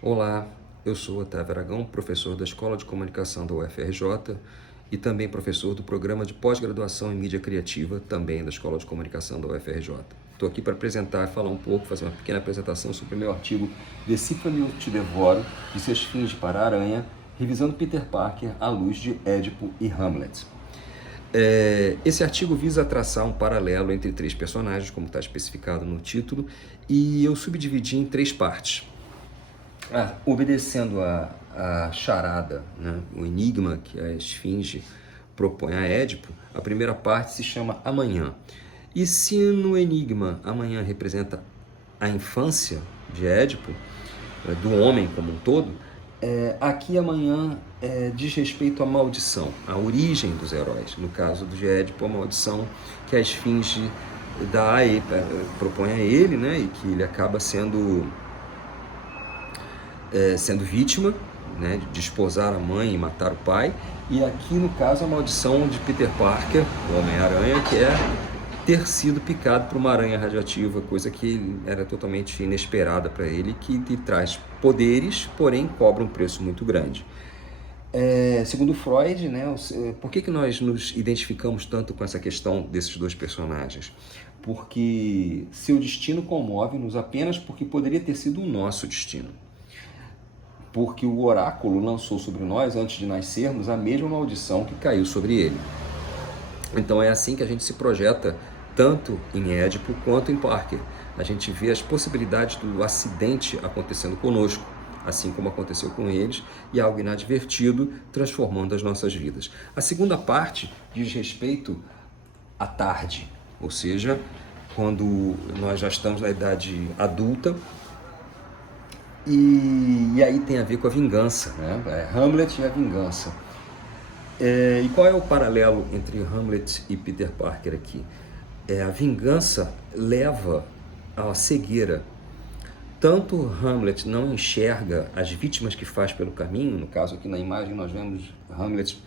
Olá, eu sou Otávio Aragão, professor da Escola de Comunicação da UFRJ e também professor do Programa de Pós-Graduação em Mídia Criativa, também da Escola de Comunicação da UFRJ. Estou aqui para apresentar, falar um pouco, fazer uma pequena apresentação sobre o meu artigo Decifra-me ou te devoro, de seus fins para a aranha, revisando Peter Parker à luz de Édipo e Hamlet. Esse artigo visa traçar um paralelo entre três personagens, como está especificado no título, e eu subdividi em três partes. Obedecendo a charada, né, o enigma que a esfinge propõe a Édipo, a primeira parte se chama Amanhã. E se no enigma amanhã representa a infância de Édipo, do homem como um todo, aqui amanhã diz respeito à maldição, à origem dos heróis. No caso do Édipo, a maldição que a esfinge propõe a ele, né, e que ele acaba sendo vítima, né, de esposar a mãe e matar o pai. E aqui, no caso, a maldição de Peter Parker, o Homem-Aranha, que é ter sido picado por uma aranha radioativa, coisa que era totalmente inesperada para ele, que lhe traz poderes, porém cobra um preço muito grande. Segundo Freud, né, por que nós nos identificamos tanto com essa questão desses dois personagens? Porque seu destino comove-nos apenas porque poderia ter sido o nosso destino. Porque o oráculo lançou sobre nós, antes de nascermos, a mesma maldição que caiu sobre ele. Então é assim que a gente se projeta tanto em Édipo quanto em Parker. A gente vê as possibilidades do acidente acontecendo conosco, assim como aconteceu com eles, e algo inadvertido transformando as nossas vidas. A segunda parte diz respeito à tarde, ou seja, quando nós já estamos na idade adulta, e aí tem a ver com a vingança, né? Hamlet e a vingança. E qual é o paralelo entre Hamlet e Peter Parker aqui? A vingança leva à cegueira. Tanto Hamlet não enxerga as vítimas que faz pelo caminho, no caso aqui na imagem nós vemos Hamlet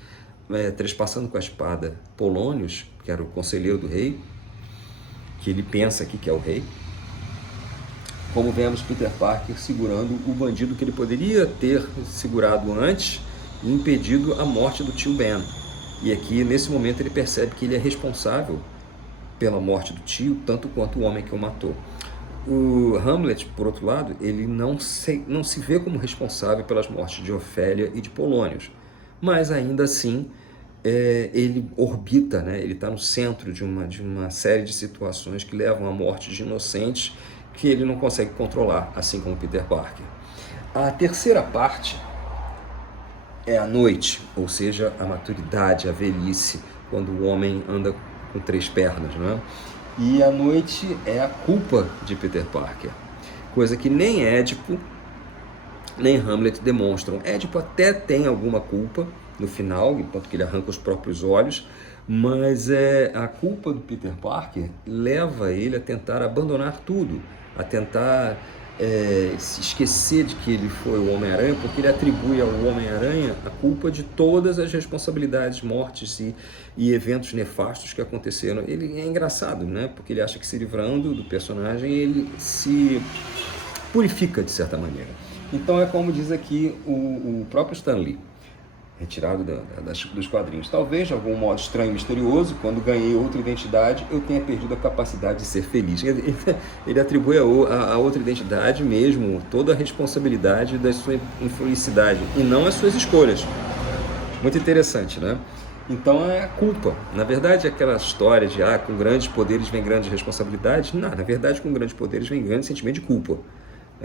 trespassando com a espada Polônios, que era o conselheiro do rei, que ele pensa aqui que é o rei, como vemos Peter Parker segurando o bandido que ele poderia ter segurado antes e impedido a morte do tio Ben. E aqui, nesse momento, ele percebe que ele é responsável pela morte do tio, tanto quanto o homem que o matou. O Hamlet, por outro lado, ele não se vê como responsável pelas mortes de Ofélia e de Polônios, mas ainda assim ele orbita, né? Ele está no centro de uma série de situações que levam à morte de inocentes que ele não consegue controlar, assim como Peter Parker. A terceira parte é a noite, ou seja, a maturidade, a velhice, quando o homem anda com três pernas, né? E a noite é a culpa de Peter Parker, coisa que nem Édipo nem Hamlet demonstram. Édipo até tem alguma culpa no final, enquanto que ele arranca os próprios olhos, mas a culpa do Peter Parker leva ele a tentar abandonar tudo, a tentar se esquecer de que ele foi o Homem-Aranha, porque ele atribui ao Homem-Aranha a culpa de todas as responsabilidades, mortes e eventos nefastos que aconteceram. Ele é engraçado, né? Porque ele acha que se livrando do personagem, ele se purifica de certa maneira. Então é como diz aqui o próprio Stan Lee, retirado dos quadrinhos. Talvez, de algum modo estranho e misterioso, quando ganhei outra identidade, eu tenha perdido a capacidade de ser feliz. Ele atribui a outra identidade mesmo toda a responsabilidade da sua infelicidade, e não as suas escolhas. Muito interessante, né? Então é a culpa. Na verdade, aquela história de com grandes poderes vem grandes responsabilidades, não, na verdade, com grandes poderes vem grande sentimento de culpa.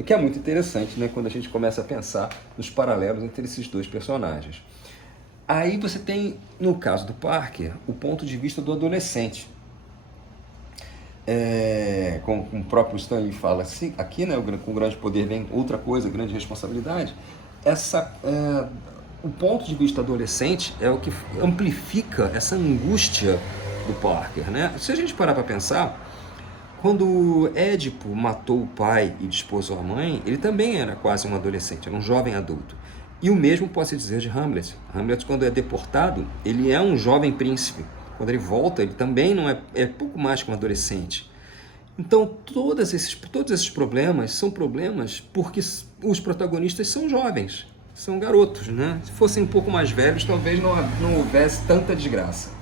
Que é muito interessante, né, quando a gente começa a pensar nos paralelos entre esses dois personagens. Aí você tem, no caso do Parker, o ponto de vista do adolescente. Como o próprio Stanley fala assim, aqui, né, com grande poder vem outra coisa, grande responsabilidade. O ponto de vista adolescente é o que amplifica essa angústia do Parker, né? Se a gente parar para pensar, quando Édipo matou o pai e desposou a mãe, ele também era quase um adolescente, era um jovem adulto. E o mesmo pode se dizer de Hamlet. Hamlet, quando é deportado, ele é um jovem príncipe. Quando ele volta, ele também não é pouco mais que um adolescente. Então, todos esses problemas são problemas porque os protagonistas são jovens, são garotos, né? Se fossem um pouco mais velhos, talvez não houvesse tanta desgraça.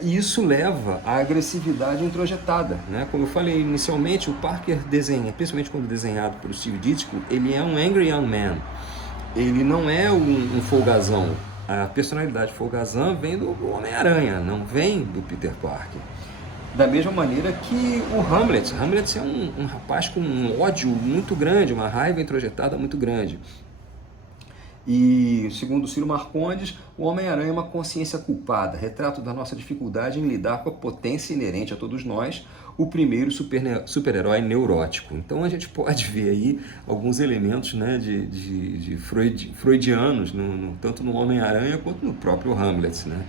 E isso leva à agressividade introjetada, né? Como eu falei inicialmente, o Parker desenha, principalmente quando desenhado pelo Steve Ditko, ele é um angry young man. Ele não é um folgazão. A personalidade folgazã vem do Homem-Aranha, não vem do Peter Parker. Da mesma maneira que o Hamlet. Hamlet é um rapaz com um ódio muito grande, uma raiva introjetada muito grande. E, segundo Ciro Marcondes, o Homem-Aranha é uma consciência culpada, retrato da nossa dificuldade em lidar com a potência inerente a todos nós, o primeiro super-herói neurótico. Então a gente pode ver aí alguns elementos, né, de freudianos, tanto no Homem-Aranha quanto no próprio Hamlet, né?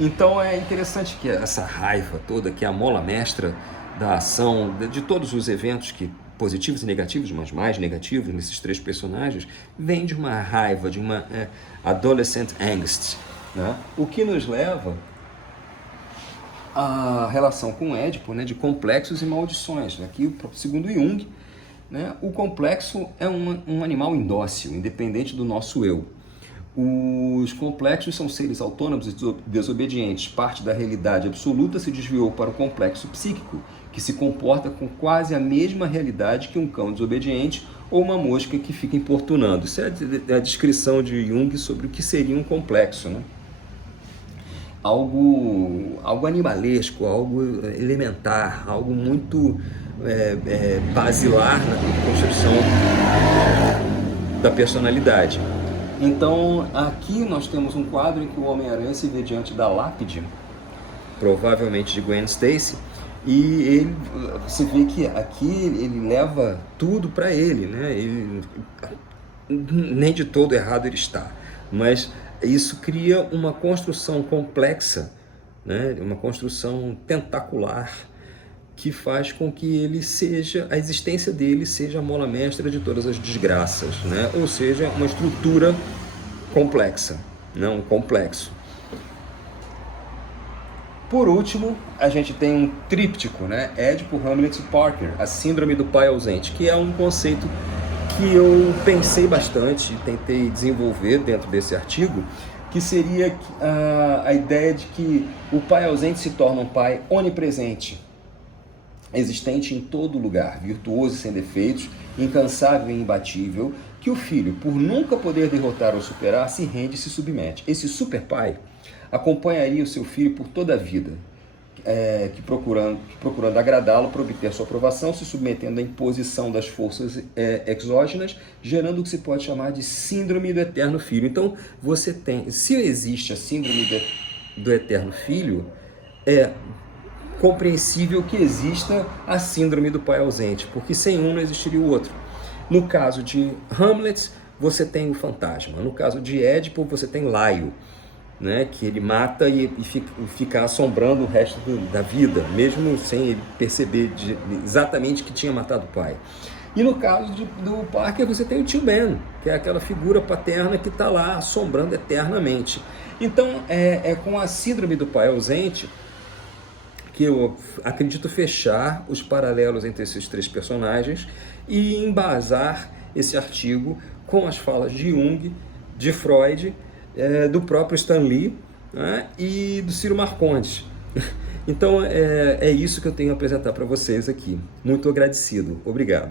Então é interessante que essa raiva toda, que é a mola mestra da ação, de todos os eventos positivos e negativos, mas mais negativos nesses três personagens, vem de uma raiva, de uma adolescent angst, né? O que nos leva à relação com Édipo, né, de complexos e maldições. Aqui, segundo Jung, né, o complexo é um animal indócil, independente do nosso eu. Os complexos são seres autônomos e desobedientes. Parte da realidade absoluta se desviou para o complexo psíquico, que se comporta com quase a mesma realidade que um cão desobediente ou uma mosca que fica importunando. Isso é a descrição de Jung sobre o que seria um complexo, né? Algo animalesco, algo elementar, algo muito basilar na construção da personalidade. Então, aqui nós temos um quadro em que o Homem-Aranha se vê diante da lápide, provavelmente de Gwen Stacy, e você vê que aqui ele leva tudo para ele, né? Nem de todo errado ele está, mas isso cria uma construção complexa, né? Uma construção tentacular, que faz com que a existência dele seja a mola mestra de todas as desgraças, né? Ou seja, uma estrutura complexa, não um complexo. Por último, a gente tem um tríptico, né? Édipo, Hamlet e Parker, a síndrome do pai ausente, que é um conceito que eu pensei bastante e tentei desenvolver dentro desse artigo, que seria a ideia de que o pai ausente se torna um pai onipresente, existente em todo lugar, virtuoso e sem defeitos, incansável e imbatível, que o filho, por nunca poder derrotar ou superar, se rende e se submete. Esse super pai acompanharia o seu filho por toda a vida, procurando agradá-lo para obter sua aprovação, se submetendo à imposição das forças exógenas, gerando o que se pode chamar de síndrome do eterno filho. Então, se existe a síndrome do eterno filho, é compreensível que exista a síndrome do pai ausente, porque sem um não existiria o outro. No caso de Hamlet, você tem o fantasma. No caso de Édipo, você tem Laio, né, que ele mata e fica assombrando o resto da vida, mesmo sem ele perceber exatamente que tinha matado o pai. E no caso do Parker, você tem o tio Ben, que é aquela figura paterna que está lá assombrando eternamente. Então, é com a síndrome do pai ausente que eu acredito fechar os paralelos entre esses três personagens e embasar esse artigo com as falas de Jung, de Freud, do próprio Stan Lee, né, e do Ciro Marcondes. Então é isso que eu tenho a apresentar para vocês aqui. Muito agradecido. Obrigado.